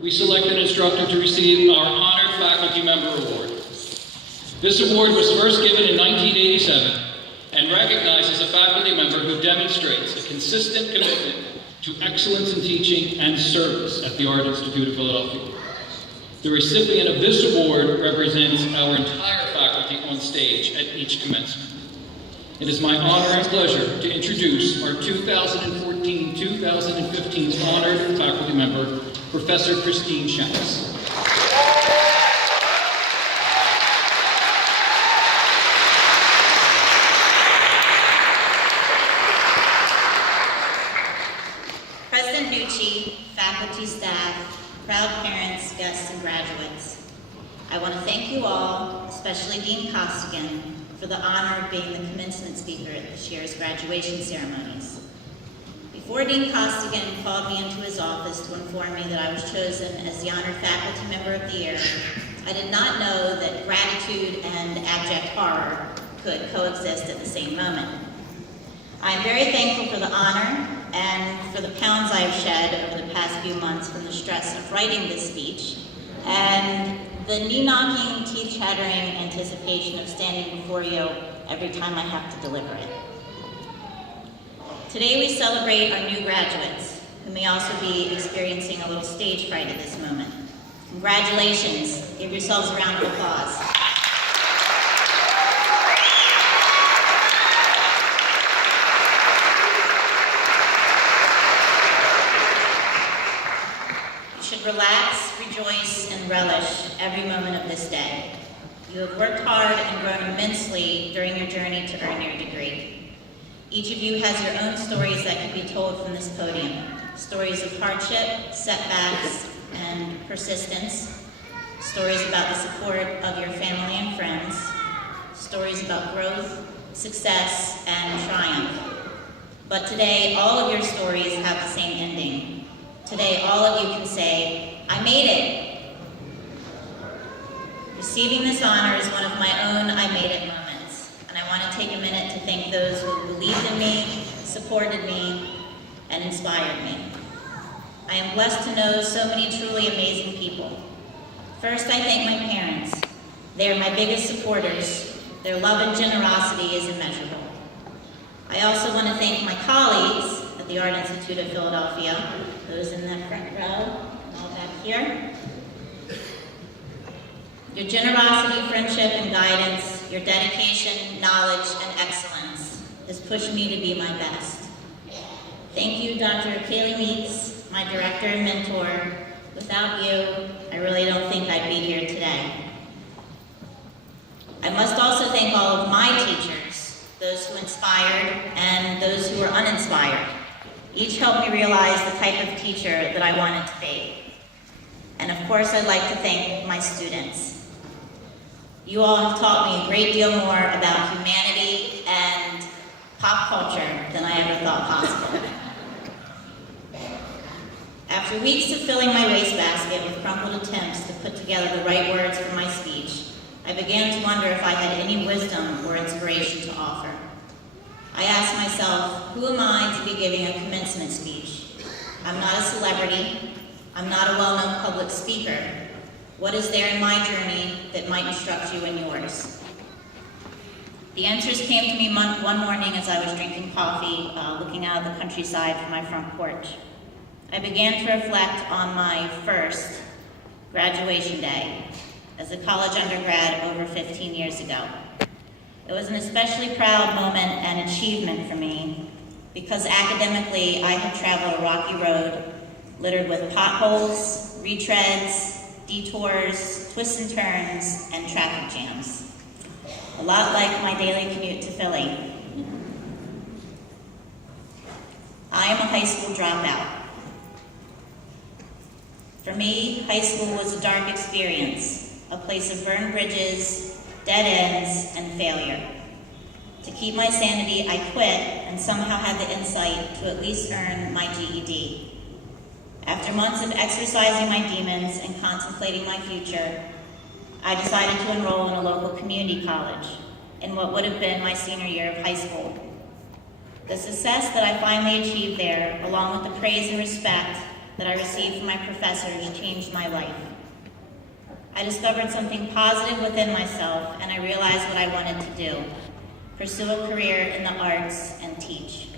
We select an instructor to receive our Honored Faculty Member Award. This award was first given in 1987 and recognizes a faculty member who demonstrates a consistent commitment to excellence in teaching and service at the Art Institute of Philadelphia. The recipient of this award represents our entire faculty on stage at each commencement. It is my honor and pleasure to introduce our 2014-2015 honored faculty member, Professor Christine Shenks. President Nucci, faculty, staff, proud parents, guests, and graduates, I want to thank you all, especially Dean Costigan, for the honor of being the commencement speaker at this year's graduation ceremonies. Before Dean Costigan called me into his office to inform me that I was chosen as the Honored Faculty Member of the Year, I did not know that gratitude and abject horror could coexist at the same moment. I am very thankful for the honor and for the pounds I have shed over the past few months from the stress of writing this speech and the knee-knocking, teeth-chattering anticipation of standing before you every time I have to deliver it. Today we celebrate our new graduates, who may also be experiencing a little stage fright at this moment. Congratulations. Give yourselves a round of applause. You should relax, rejoice, and relish every moment of this day. You have worked hard and grown immensely during your journey to earn your degree. Each of you has your own stories that can be told from this podium. Stories of hardship, setbacks, and persistence. Stories about the support of your family and friends. Stories about growth, success, and triumph. But today, all of your stories have the same ending. Today, all of you can say, I made it. Receiving this honor is one of my own I made it moments. And I want to take a minute to thank those who believed in me, supported me, and inspired me. I am blessed to know so many truly amazing people. First, I thank my parents. They are my biggest supporters. Their love and generosity is immeasurable. I also want to thank my colleagues at the Art Institute of Philadelphia, those in the front row, and all back here. Your generosity, friendship, and guidance, your dedication, knowledge, and excellence has pushed me to be my best. Thank you, Dr. Kaylee Meeks, my director and mentor. Without you, I really don't think I'd be here today. I must also thank all of my teachers, those who inspired and those who were uninspired. Each helped me realize the type of teacher that I wanted to be. And of course, I'd like to thank my students. You all have taught me a great deal more about humanity and pop culture than I ever thought possible. After weeks of filling my wastebasket with crumpled attempts to put together the right words for my speech, I began to wonder if I had any wisdom or inspiration to offer. I asked myself, who am I to be giving a commencement speech? I'm not a celebrity. I'm not a well-known public speaker. What is there in my journey that might instruct you in yours? The answers came to me one morning as I was drinking coffee, looking out of the countryside from my front porch. I began to reflect on my first graduation day as a college undergrad over 15 years ago. It was an especially proud moment and achievement for me because academically I had traveled a rocky road littered with potholes, retreads, detours, twists and turns, and traffic jams. A lot like my daily commute to Philly. I am a high school dropout. For me, high school was a dark experience, a place of burned bridges, dead ends, and failure. To keep my sanity, I quit and somehow had the insight to at least earn my GED. After months of exercising my demons and contemplating my future, I decided to enroll in a local community college in what would have been my senior year of high school. The success that I finally achieved there, along with the praise and respect that I received from my professors changed my life. I discovered something positive within myself, and I realized what I wanted to do: pursue a career in the arts and teach.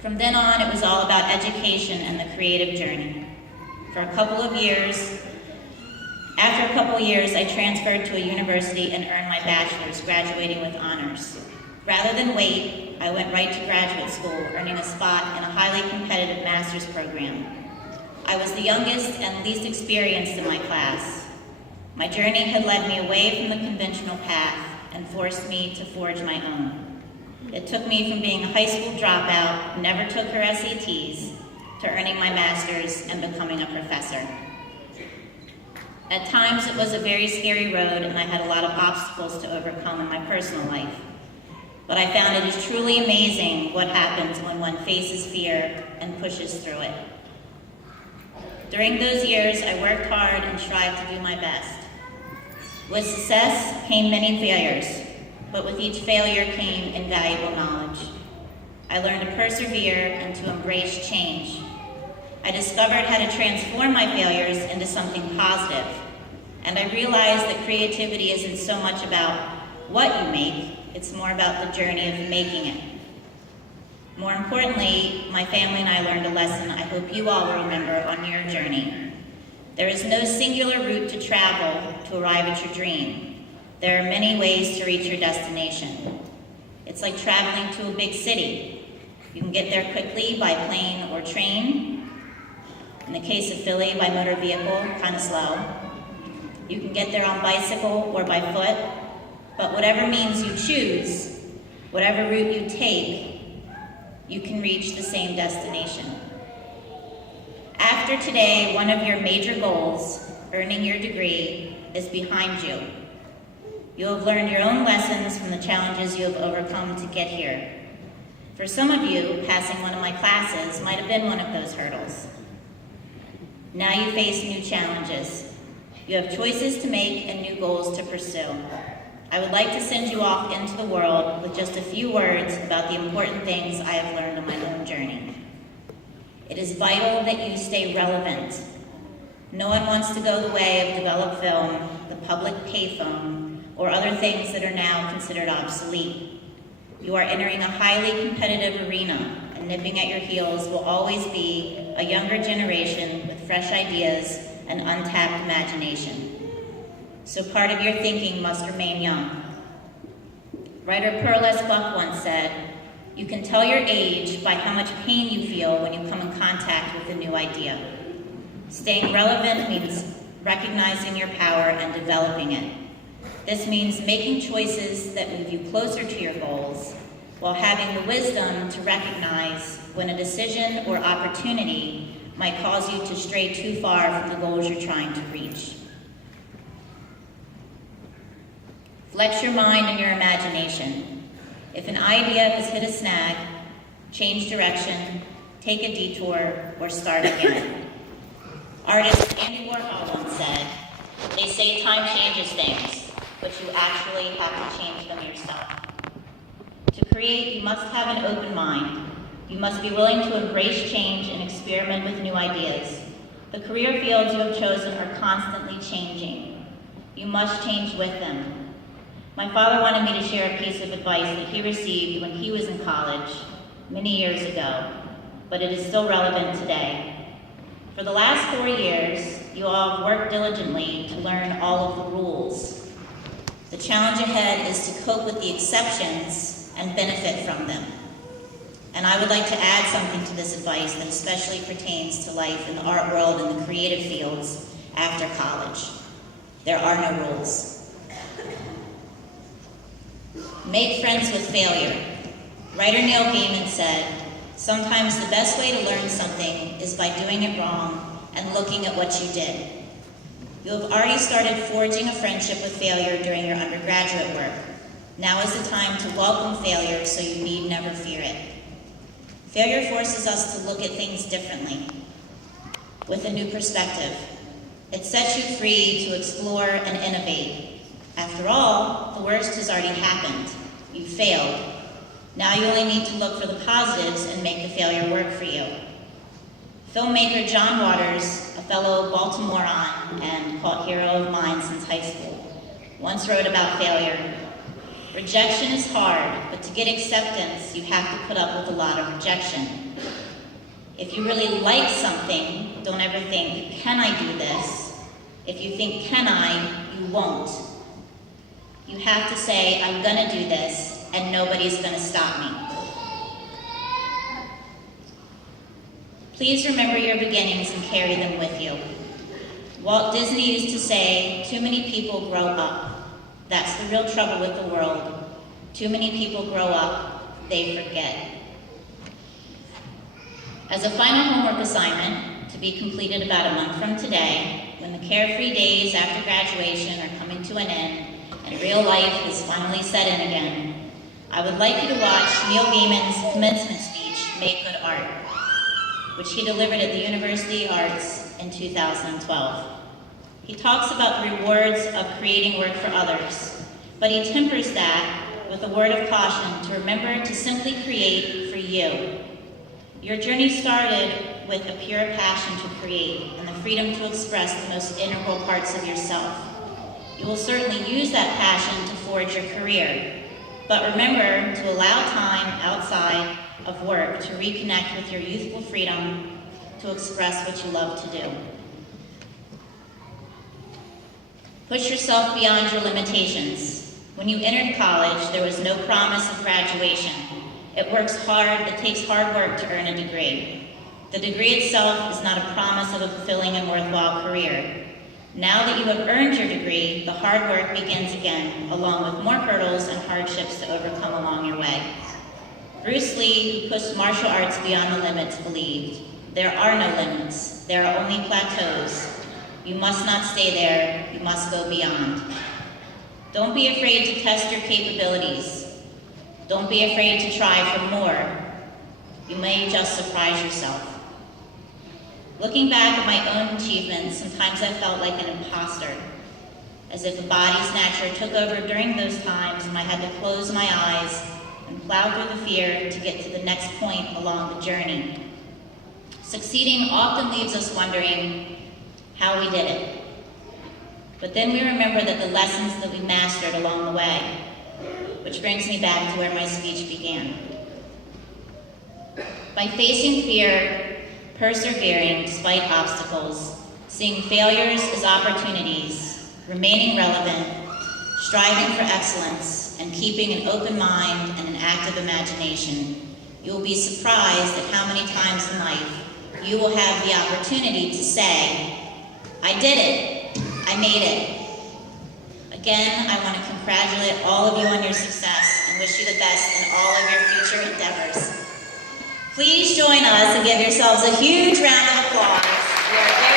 From then on, it was all about education and the creative journey. After a couple of years, I transferred to a university and earned my bachelor's, graduating with honors. Rather than wait, I went right to graduate school, earning a spot in a highly competitive master's program. I was the youngest and least experienced in my class. My journey had led me away from the conventional path and forced me to forge my own. It took me from being a high school dropout who never took her SATs to earning my master's and becoming a professor. At times, it was a very scary road, and I had a lot of obstacles to overcome in my personal life. But I found it is truly amazing what happens when one faces fear and pushes through it. During those years, I worked hard and strived to do my best. With success came many failures, but with each failure came invaluable knowledge. I learned to persevere and to embrace change. I discovered how to transform my failures into something positive, and I realized that creativity isn't so much about what you make, it's more about the journey of making it. More importantly, my family and I learned a lesson I hope you all will remember on your journey. There is no singular route to travel to arrive at your dream. There are many ways to reach your destination. It's like traveling to a big city. You can get there quickly by plane or train. In the case of Philly, by motor vehicle, kind of slow. You can get there on bicycle or by foot, but whatever means you choose, whatever route you take, you can reach the same destination. After today, one of your major goals, earning your degree, is behind you. You have learned your own lessons from the challenges you have overcome to get here. For some of you, passing one of my classes might have been one of those hurdles. Now you face new challenges. You have choices to make and new goals to pursue. I would like to send you off into the world with just a few words about the important things I have learned on my own journey. It is vital that you stay relevant. No one wants to go the way of developed film, the public payphone, or other things that are now considered obsolete. You are entering a highly competitive arena, and nipping at your heels will always be a younger generation with fresh ideas and untapped imagination. So part of your thinking must remain young. Writer Pearl S. Buck once said, "You can tell your age by how much pain you feel when you come in contact with a new idea." Staying relevant means recognizing your power and developing it. This means making choices that move you closer to your goals, while having the wisdom to recognize when a decision or opportunity might cause you to stray too far from the goals you're trying to reach. Flex your mind and your imagination. If an idea has hit a snag, change direction, take a detour, or start again. Artist Andy Warhol once said, "They say time changes things, but you actually have to change them yourself." To create, you must have an open mind. You must be willing to embrace change and experiment with new ideas. The career fields you have chosen are constantly changing. You must change with them. My father wanted me to share a piece of advice that he received when he was in college many years ago, but it is still relevant today. For the last 4 years, you all have worked diligently to learn all of the rules. The challenge ahead is to cope with the exceptions and benefit from them. And I would like to add something to this advice that especially pertains to life in the art world and the creative fields after college. There are no rules. Make friends with failure. Writer Neil Gaiman said, "Sometimes the best way to learn something is by doing it wrong and looking at what you did." You have already started forging a friendship with failure during your undergraduate work. Now is the time to welcome failure so you need never fear it. Failure forces us to look at things differently, with a new perspective. It sets you free to explore and innovate. After all, the worst has already happened. You failed. Now you only need to look for the positives and make the failure work for you. Filmmaker John Waters, a fellow Baltimorean and cult hero of mine since high school, once wrote about failure. Rejection is hard, but to get acceptance, you have to put up with a lot of rejection. If you really like something, don't ever think, can I do this? If you think, can I, you won't. You have to say, I'm gonna do this, and nobody's gonna stop me. Please remember your beginnings and carry them with you. Walt Disney used to say, too many people grow up. That's the real trouble with the world. Too many people grow up, they forget. As a final homework assignment, to be completed about a month from today, when the carefree days after graduation are coming to an end and real life has finally set in again, I would like you to watch Neil Gaiman's commencement speech, Make Good Art, which he delivered at the University of Arts in 2012. He talks about the rewards of creating work for others, but he tempers that with a word of caution to remember to simply create for you. Your journey started with a pure passion to create and the freedom to express the most integral parts of yourself. You will certainly use that passion to forge your career, but remember to allow time outside of work to reconnect with your youthful freedom to express what you love to do. Push yourself beyond your limitations. When you entered college, there was no promise of graduation. It takes hard work to earn a degree. The degree itself is not a promise of a fulfilling and worthwhile career. Now that you have earned your degree, the hard work begins again, along with more hurdles and hardships to overcome along your way. Bruce Lee, who pushed martial arts beyond the limits, believed, there are no limits, there are only plateaus. You must not stay there, you must go beyond. Don't be afraid to test your capabilities. Don't be afraid to try for more. You may just surprise yourself. Looking back at my own achievements, sometimes I felt like an imposter, as if a body snatcher took over during those times when I had to close my eyes and plow through the fear to get to the next point along the journey. Succeeding often leaves us wondering how we did it. But then we remember that the lessons that we mastered along the way, which brings me back to where my speech began. By facing fear, persevering despite obstacles, seeing failures as opportunities, remaining relevant, striving for excellence, and keeping an open mind and an active imagination, you will be surprised at how many times in life you will have the opportunity to say, I did it, I made it. Again, I want to congratulate all of you on your success and wish you the best in all of your future endeavors. Please join us and give yourselves a huge round of applause. We are very